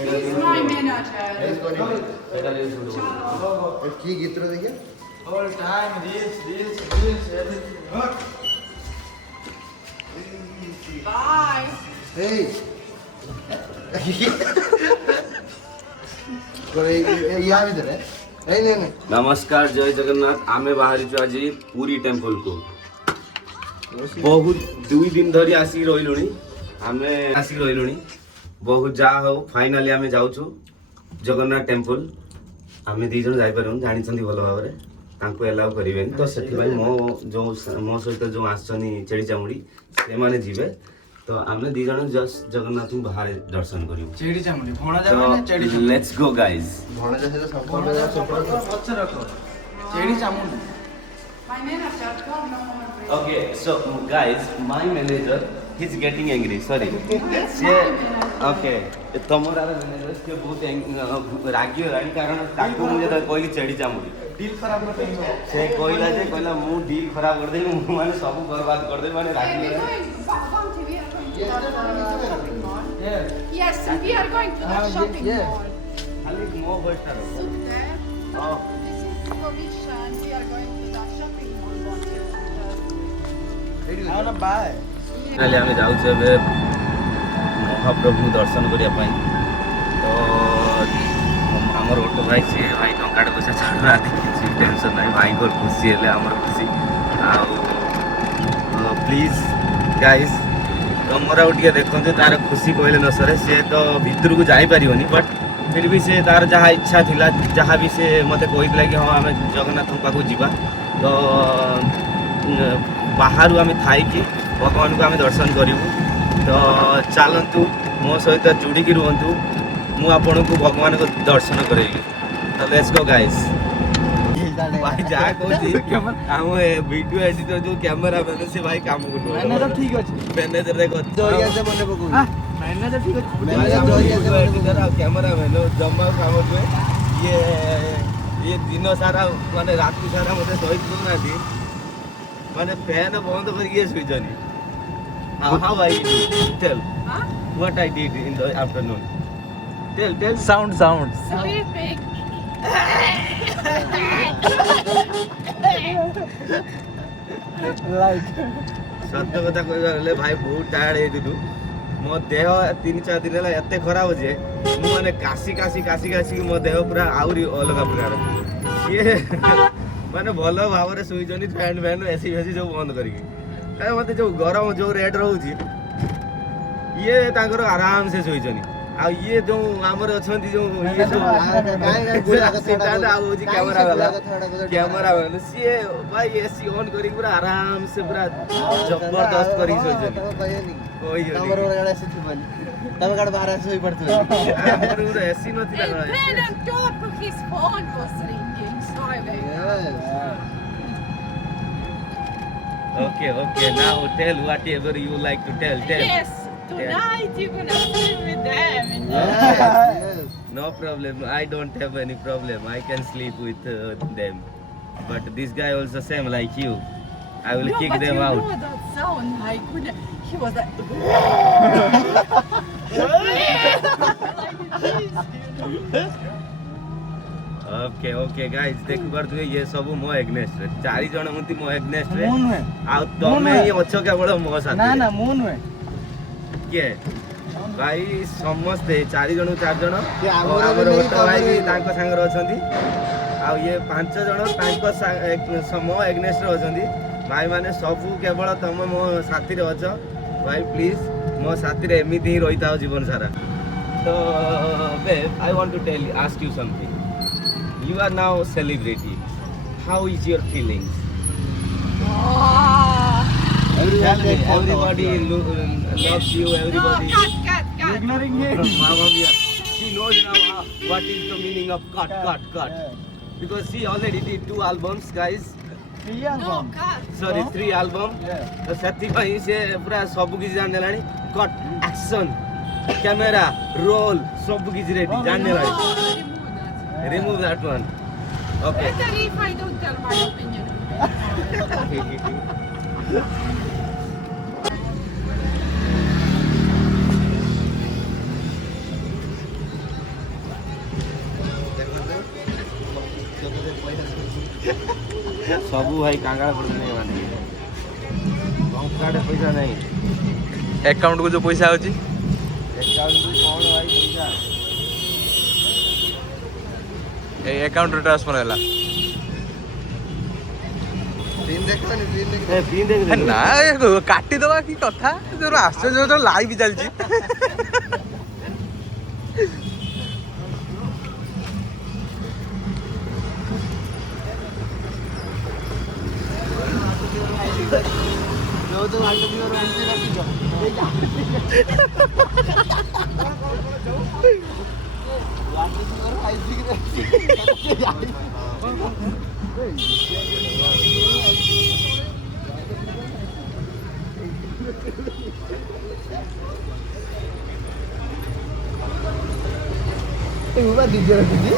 He's my manager. কি গীত দেখে All time, this, everything. Bye. এই করে ইয়া ভিতরে এই নে नमस्कार जय जगन्नाथ आमे बाहरी आज पुरी टेम्पल को बहुत 2 दिन धरी आसिक रही आमे आसिक रही बहुत जा हो फाइनाली आमे जाऊछु जगन्नाथ टेम्पल आमे दी जन जाई परम जानि छथि भलो भाबरे तांको एलाउ करिवेन तो सेति भाई मो सहित जो आसछनी चेडी चामुडी से माने जीवे तो आमे दी जन जस्ट जगन्नाथ बाहर दर्शन करियो चेडी चामुंडी भोणा जाबे ना चेडी तो लेट्स गो गाइस ভণা যাচ্ছে সম্পূর্ণ पछ रखो चेडी Chamundi My manager told no more. Okay, so guys, my manager he's getting angry. Sorry. Okay. तमरा मैनेजर के बहुत रागी होलानी कारण ताको मुझे तो कोई चेडी चामुडी डील खराब कर देबो से कोइला जे कोइला मु डील खराब कर देनी मु माने सब बर्बाद कर दे माने रागी We are going to the shopping mall. Yes, we are going to the shopping mall. खाली मो बस्ता रो Look there. हां This is permission. We are going to the shopping mall. ना बाय नाले हमें जाऊ छे बे महाप्रभु दर्शन करिया पई तो हमर ऑटो भाई से भाई टंकाड़ पैसा छाड़वा କିଛି टेंशन नहीं भाई को खुशी हेले हमर खुशी आ प्लीज गाइस तमरा उटिया देखंते तार खुशी कहले न सरे से तो भीतर को जाई परियोनी बट फिर भी से तार जहा इच्छा थिला जहा भी से मते कहितला कि हां हमें जगन्नाथ पाखु जीवा तो बाहर आम थाई भगवान को आम दर्शन करूँ तो चलतु मो सहित जुड़िकी रुहतु मुझे को भगवान को दर्शन करेगी तो लेट्स गो गाइस भाई जहाँ कहूँ आम वीडियो एडिटर जो कैमेरा मैन से भाई काम कर मैनेजर ठीक अछि मैनेजर देखो জড়িয়ে আছে মনে পকু मैनेजर ठीक अछि एडिटर कैमेरा मैन जमा काम हुए ये दिन सारा माने रात सारा मत सहित करूना माने फैन बंद करके सुइजनी how I tell Huh? what I did in the afternoon tell sound Sleeping. Like सत्य कथा कहले भाई बहुत टायर्ड हेतु मो देह 3-4 दिन है एते खराब जे मु माने कासी मो देह पूरा आउरी अलग प्रकार ये माने भलो भाव रे सुइजनी फैन एसी जो बंद करके ए मते जो गरम जो रेड रहउची ये तांकर आराम से सुइजनी आ ये जो हमर अछंती जो ये जो कैमरा वाला सी भाई एसी ऑन करी पूरा आराम से पूरा जबरदस्त करी सुइजनी ओई ତମର ଗୋଟେ ଏସି ଥିବନି ତମେ କାଡ ବାହାରେ ଶୋଇ ପଡୁଥିବ हमर पूरा AC नथिला And then on top of his phone was ringing. Silent. Okay now tell whatever you like to tell Yes, tonight you're gonna sleep with them. No problem. I don't have any problem. I can sleep with them. But this guy also same like you. I will kick but them you out. know that sound. I couldn't. He was like. Okay guys. देख पारथुए ये सब मो against रे 4 जण मुंती मो against रे moon है आ तमे ही अछ केवल मो साथ ना ना मून है के भाई समस्ते 4 जण 4 जण ये आगो रे हमर नहीं ऑटो भाई भी तांको संगर अछंती आ ये 5 जण तांको समो एग्नेस्ट रे अछंती भाई माने सब केवल तम मो साथी रे अछ भाई प्लीज मो साथी रे एमिति ही रहिताओ जीवन सारा तो babe I want to tell you ask you something you are now celebrity how is your feelings everybody loves you No, everybody cut. Ignoring him Mamma mia. She knows now what is the meaning of cut. Because she already did 2 albums, guys. No, cut. Sorry, 3 album. तो सेति भाई से पूरा सब किसी जान लानी cut action camera roll सब किसी रेडी जान No, लानी remove that. remove that one okay Better if I don't tell my opinion. ସବୁ ଭାଇ କାଙ୍ଗାଳ କରିଦେଲେ ମାନେ ଟଙ୍କାଟେ ପଇସା ନାହିଁ ଆକାଉଣ୍ଟକୁ ଯୋଉ ପଇସା ଅଛି ଏକାଉଣ୍ଟକୁ କ'ଣ ଭାଇ ପଇସା ଏଇ ଆକାଉଣ୍ଟରେ ଟ୍ରାନ୍ସଫର ହେଲା ପିନ୍ ଦେଖିବନି ପିନ୍ ଦେଖ ଏ ପିନ୍ ଦେଖି ନା କାଟିଦବା କି କଥା ଯୋଉ ଆଶ୍ଚର୍ଯ୍ୟ ଯୋଉ ଲାଇଭ୍ ଚାଲିଛି ଯୋଉ ଯୋଉ ହାଟ ଯିବାର ଏମିତି ରଖିଛ DJ ରଖିଛି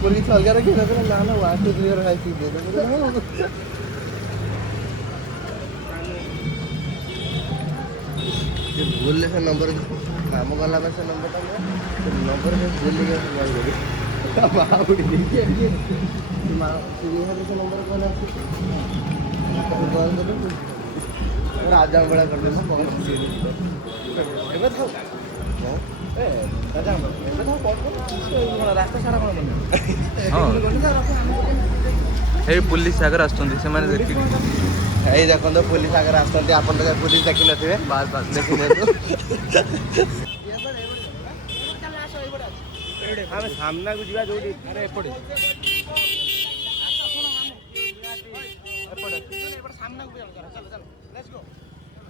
ମୋର କିଛି ଅଲଗା ରଖି ନା ନା 1 2 3 ହାଇ ପିକ୍ ଦେ भूल से नंबर काम गला में से नंबर नंबर भूल गया नंबर कौन राजा बड़ा कर रास्ता सारा ଏଇ ପୁଲିସ ଆଗରେ ଆସୁଛନ୍ତି ସେମାନେ ଦେଖିକି ଏଇ ଦେଖନ୍ତୁ ପୁଲିସ ଆଗରେ ଆସୁଛନ୍ତି ଆପଣ ତ ପୁଲିସ ଦେଖି ନଥିବେ ବାସ୍ ବାସ୍ ଦେଖି ନିଅନ୍ତୁ ଆମେ ସାମ୍ନାକୁ ଯିବା ଯୋଉଠି ଆରେ ଏପଟେ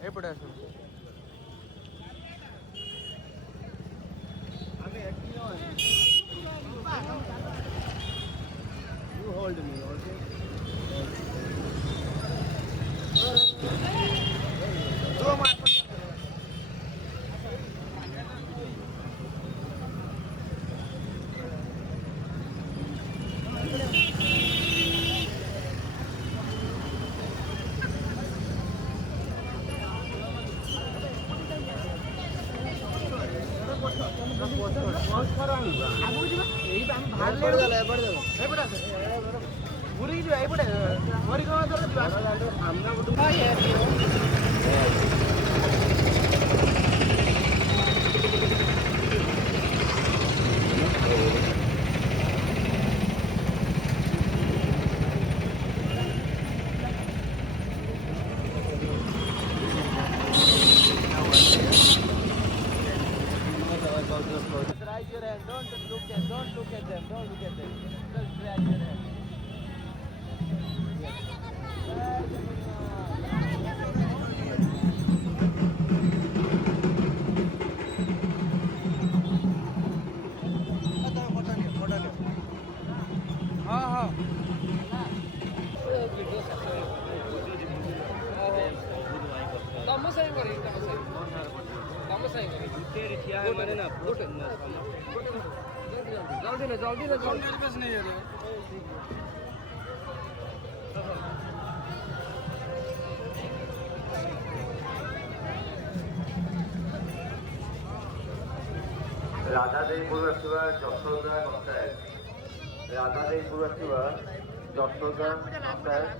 ଏପଟେ ଆସ राधादेवीपुर आसवा जशोदा पंचायत राधादेवीपुर आसवा जशोदा पंचायत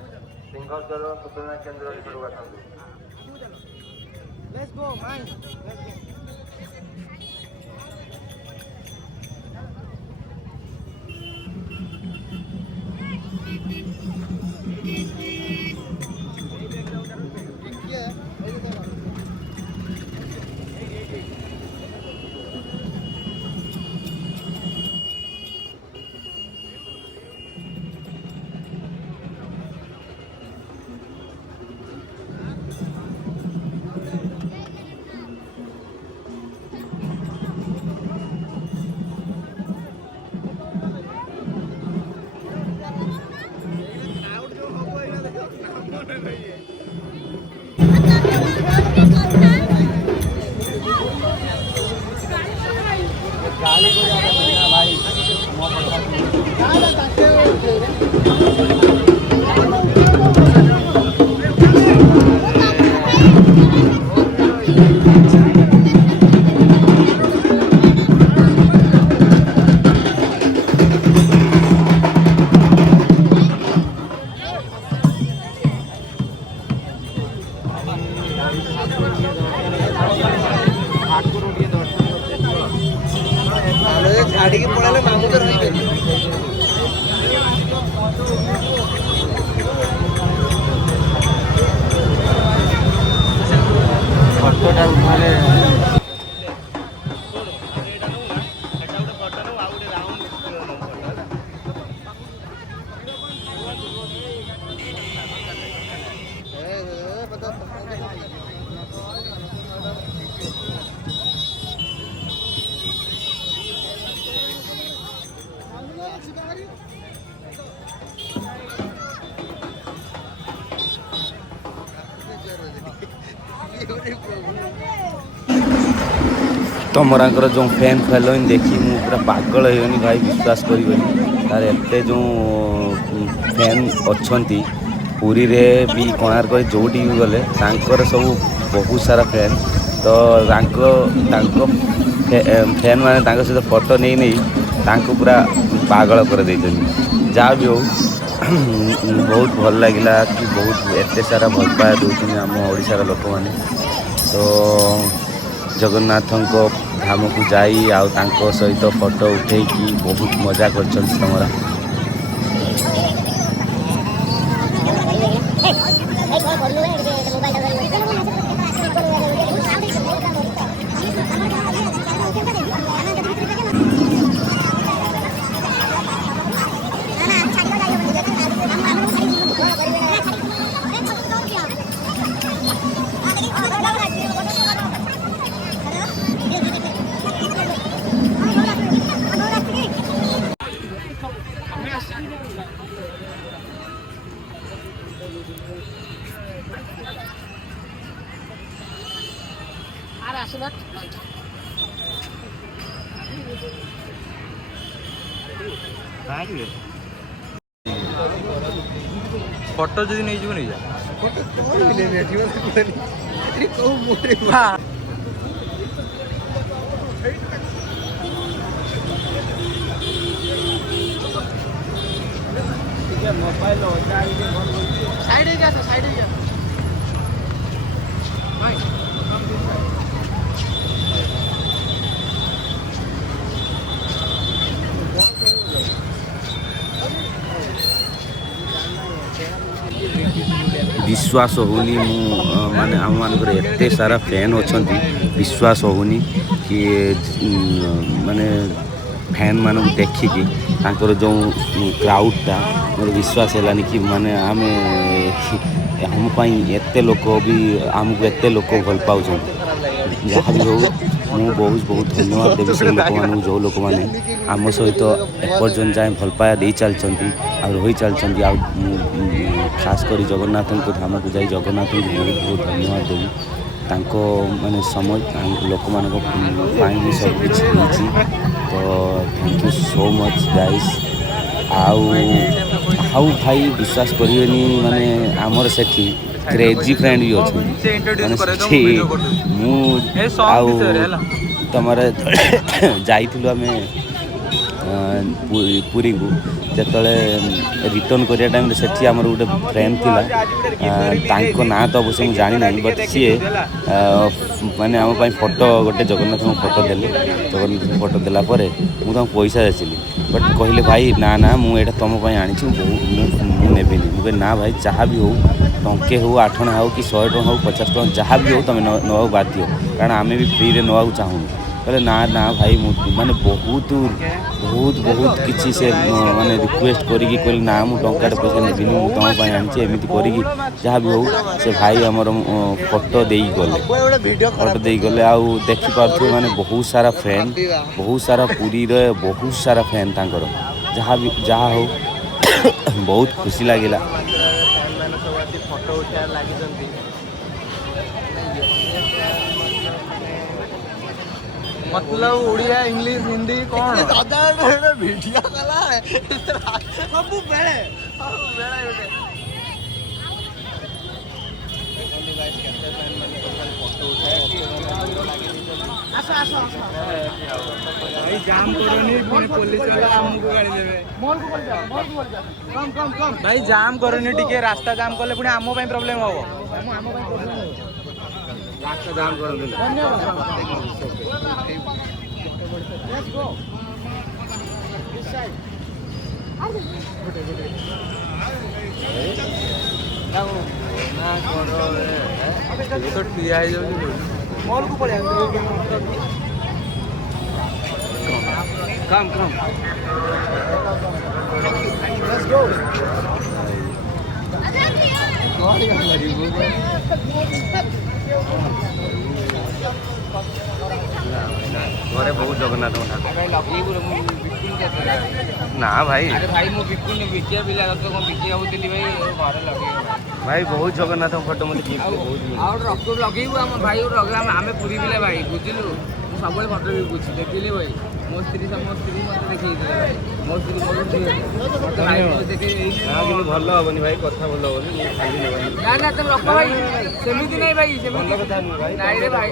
सिंहद्वार सूचना केन्द्र निकटକୁ ଆସନ୍ତୁ। Let's go, man. ଛାଡ଼ିକି ପଳେଇଲେ ମାମୁଁ ତ ରହିବେନି। ଫଟୋଟା ଉଠାଲେ ତମରାଙ୍କର ଯେଉଁ ଫ୍ୟାନ୍ ଫଲୋଇଂ ଦେଖି ମୁଁ ପୁରା ପାଗଳ ହେଇଗଲି ଭାଇ, ବିଶ୍ୱାସ କରିବନି। ତାର ଏତେ ଯେଉଁ ଫ୍ୟାନ୍ ଅଛନ୍ତି ପୁରୀରେ ବି, କୋଣାର୍କରେ ଯେଉଁଠି ବି ଗଲେ ତାଙ୍କର ସବୁ ବହୁତ ସାରା ଫ୍ୟାନ୍। ତ ତାଙ୍କ ଫ୍ୟାନ୍ ମାନେ ତାଙ୍କ ସହିତ ଫଟୋ ନେଇ ତାଙ୍କୁ ପୁରା ପାଗଳ କରିଦେଇଛନ୍ତି। ଯାହା ବି ହଉ ବହୁତ ଭଲ ଲାଗିଲା କି ବହୁତ ଏତେ ସାରା ଭଲ ପାଇବା ଦେଉଛନ୍ତି ଆମ ଓଡ଼ିଶାର ଲୋକମାନେ। ତ ଜଗନ୍ନାଥଙ୍କ ଧାମକୁ ଯାଇ ଆଉ ତାଙ୍କ ସହିତ ଫଟୋ ଉଠେଇକି ବହୁତ ମଜା କରିଛନ୍ତି ତମର। ଫଟୋ ଯଦି ନେଇଯିବ ନେଇଯା। विश्वास होनी माने आम मानकर एते सारा फैन अच्छा विश्वास होनी कि माने फैन मान देखिकी तांकर जो क्राउडटा मोर विश्वास है कि माने आम एते लोक भी आमको एते लोक भल पाँच जहाँ भी हो मु बहुत धन्यवाद देवी से लोक मान जो लोक मैंने आम सहित एपर्यंत जाए भल पाया दे चलती आ रही चलती आ खास कर जगन्नाथ धाम को जाई जगन्नाथ को बहुत धन्यवाद देवी तांको माने समय लोक मान भी सब किसी तो thank you so much guys. आउ भाई विश्वास करिवेनी माने आमर सेठी क्रेजी फ्रेंड भी अच्छे तुम जाइलु आम पुरी को जिते रिटर्न करिया टाइम सेठी आमर गोटे फ्रेंड थिला ना तो अवश्य मुझे जानी ना बट सी माने आम फोटो गोटे जगन्नाथ फोटो देले जगन्नाथ फोटो देला मुझे पैसा देली बट कहले भाई ना ना मुझे तुम आनी नेबिनी मुझे ना भाई जहाँ भी हो टंके हो 8 आना हो कि 100 टଙ୍କା हो 50 टଙ୍କା जहाँ भी हो तुम नवा बाध्य कारण आम भी फ्री रे नवा चाहूँ कहले ना ना भाई माने बहुत बहुत बहुत किसी से माने रिक्वेस्ट करी कहले ना मुझे टंका पैसा नेबिनी मुझे तुम आनी एमती करी जहाँ भी हो से भाई आमर फोटो दे गले आउ देखी पार्थे माने बहुत सारा फ्रेंड बहुत सारा पुरी रे बहुत सारा फैन तांकर जहाँ भी जहाँ हो बहुत खुशी लगिला। फोटो उठार लगी मतलब उड़िया इंग्लिश हिंदी कौन दादा वीडियो कला सब बेले जाम करनी पुलिस आमको गाड़ी देवे भाई जाम करनी टिके रास्ता जाम कले पुणी आम प्रॉब्लम हम रास्ता जाम कर तो ठिया ହେଇଯାଉଛି मॉल को पड़े कम कम लेट्स गो घरे बहुत जगन्नाथ ना भाई अरे भाई मु बिकुनी बिकिया पिला तो कौन बिकिया होतिली भाई घर लगे भाई बहुत जगन्नाथ फोटो मते बहुत ଆଉ ରକ୍ତ ଲଗେଇବୁ ଆମ ଭାଇ ପ୍ରୋଗ୍ରାମ ଆମେ ପୁରୀ ପିଲା ଭାଇ ବୁଝିଲୁ ମୁଁ ସବୁବେଳେ ଫଟୋ ବି ବୁଝି ଦେଖିଲି ଭାଇ ମୋ ସ୍ତ୍ରୀ ମତେ ଦେଖେଇଥିଲେ ଭାଇ ମୋ ସ୍ତ୍ରୀ ମତେ ଭାଇ ଦେଖେଇ ନା କିନ୍ତୁ ଭଲ ହବନି ଭାଇ କଥା ଭଲ ହବନି ମୁଁ ଖାଲି ନେବାନି ନା ନା ତମେ ରଖ ଭାଇ ସେମିତି ନାହିଁ ଭାଇ ସେମିତି କଥା ନୁହେଁ ଭାଇ ନାଇଁ ରେ ଭାଇ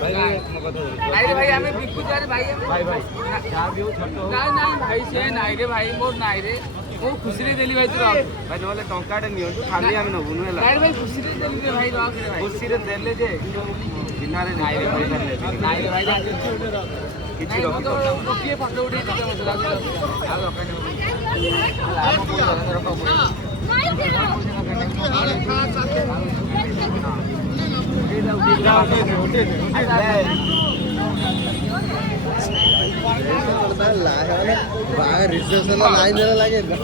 ଭାଇ ମୋ କଥା ନାଇଁ ରେ ଭାଇ ଆମେ ବିକୁଛୁ ଆରେ ଭାଇ ଭାଇ ଭାଇ ଯାହା ବି ହଉ ଛୋଟ ହଉ ନାଇଁ ନାଇଁ ଭାଇ ସେ ନାଇଁ ରେ ଭାଇ ମୋର ନାଇଁ ରେ ମୁଁ ଖୁସିରେ ଦେଲି ଭାଇ ତୁ ରଖ ଭାଇ ନହେଲେ ଟଙ୍କାଟେ ନିଅନ୍ତୁ ଖାଲି ଆମେ ନବୁନୁ ହେଲା ନାଇଁ ଭାଇ ଖୁସିରେ ଦେଲି ରେ ଭାଇ ରଖ ରେ ଭାଇ ଖୁସିରେ ଦେଲେ ଯେ କିନ୍ତୁ ବିନାରେ ନାଇଁ ରେ ପଇସା ନେବି ନାଇଁ ରେ ଭାଇ କିଛି ନାଇଁ ରଖି ତ ଗୋଟିଏ ଫଟୋ ଉଠେଇ ଦିଅ ମତେ ଆଉ ଦରକାର रिसेप्शन लाइन लगे ना